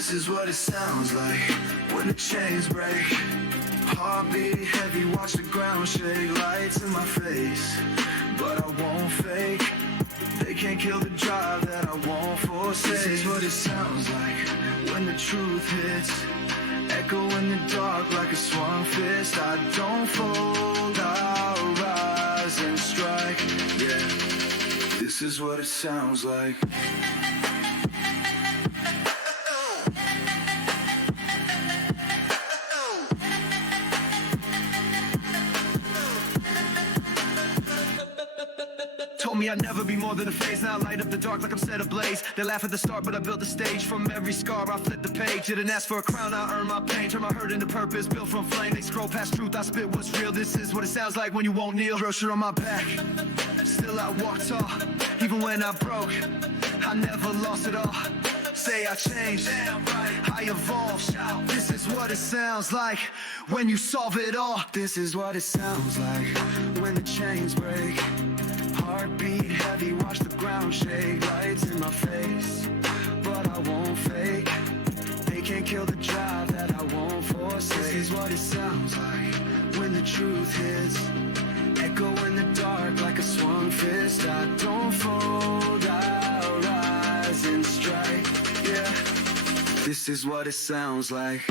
This is what it sounds like when the chains break. Heartbeat heavy, watch the ground shake. Lights in my face, but I won't fake. They can't kill the drive that I won't forsake. This is what it sounds like when the truth hits. Echo in the dark like a swung fist. I don't fold, I'll rise and strike. Yeah, this is what it sounds like. Told me I'd never be more than a phase. Now I light up the dark like I'm set ablaze. They laugh at the start, but I built the stage. From every scar I flip the page. Didn't ask for a crown, I earned my pain. Turn my hurt into purpose, built from flame. They scroll past truth, I spit what's real. This is what it sounds like when you won't kneel. Grocer on my back, still I walk tall. Even when I broke, I never lost it all. Say I changed, I evolved. This is what it sounds like when you solve it all. This is what it sounds like when the chains break. Heartbeat heavy, watch the ground shake. Lights in my face, but I won't fake. They can't kill the drive that I won't forsake. This is what it sounds like when the truth hits. Echo in the dark like a swung fist. I don't fold, I'll rise and strike. Yeah, this is what it sounds like.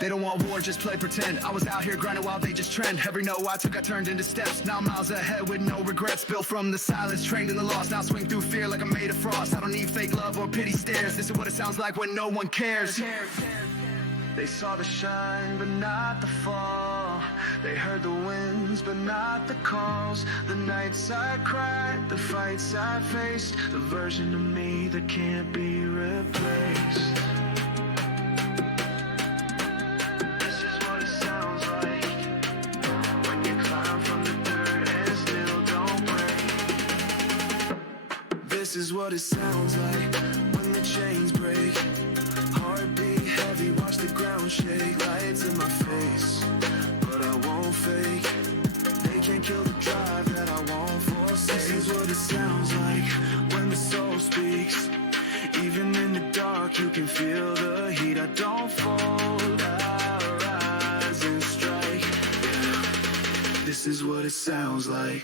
They don't want war, just play pretend. I was out here grinding while they just trend. Every no I took, I turned into steps. Now I'm miles ahead with no regrets. Built from the silence, trained in the loss. Now I swing through fear like I'm made of frost. I don't need fake love or pity stares. This is what it sounds like when no one cares. They saw the shine, but not the fall. They heard the winds, but not the calls. The nights I cried, the fights I faced. The version of me that can't be replaced. This is what it sounds like when the chains break. Heartbeat heavy, watch the ground shake. Lights in my face, but I won't fake. They can't kill the drive that I won't forsake. This is what it sounds like when the soul speaks. Even in the dark you can feel the heat. I don't fold, I'll rise and strike. This is what it sounds like.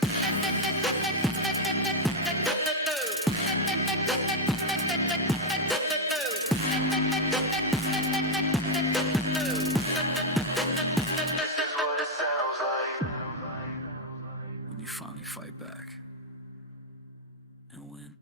Finally fight back and win.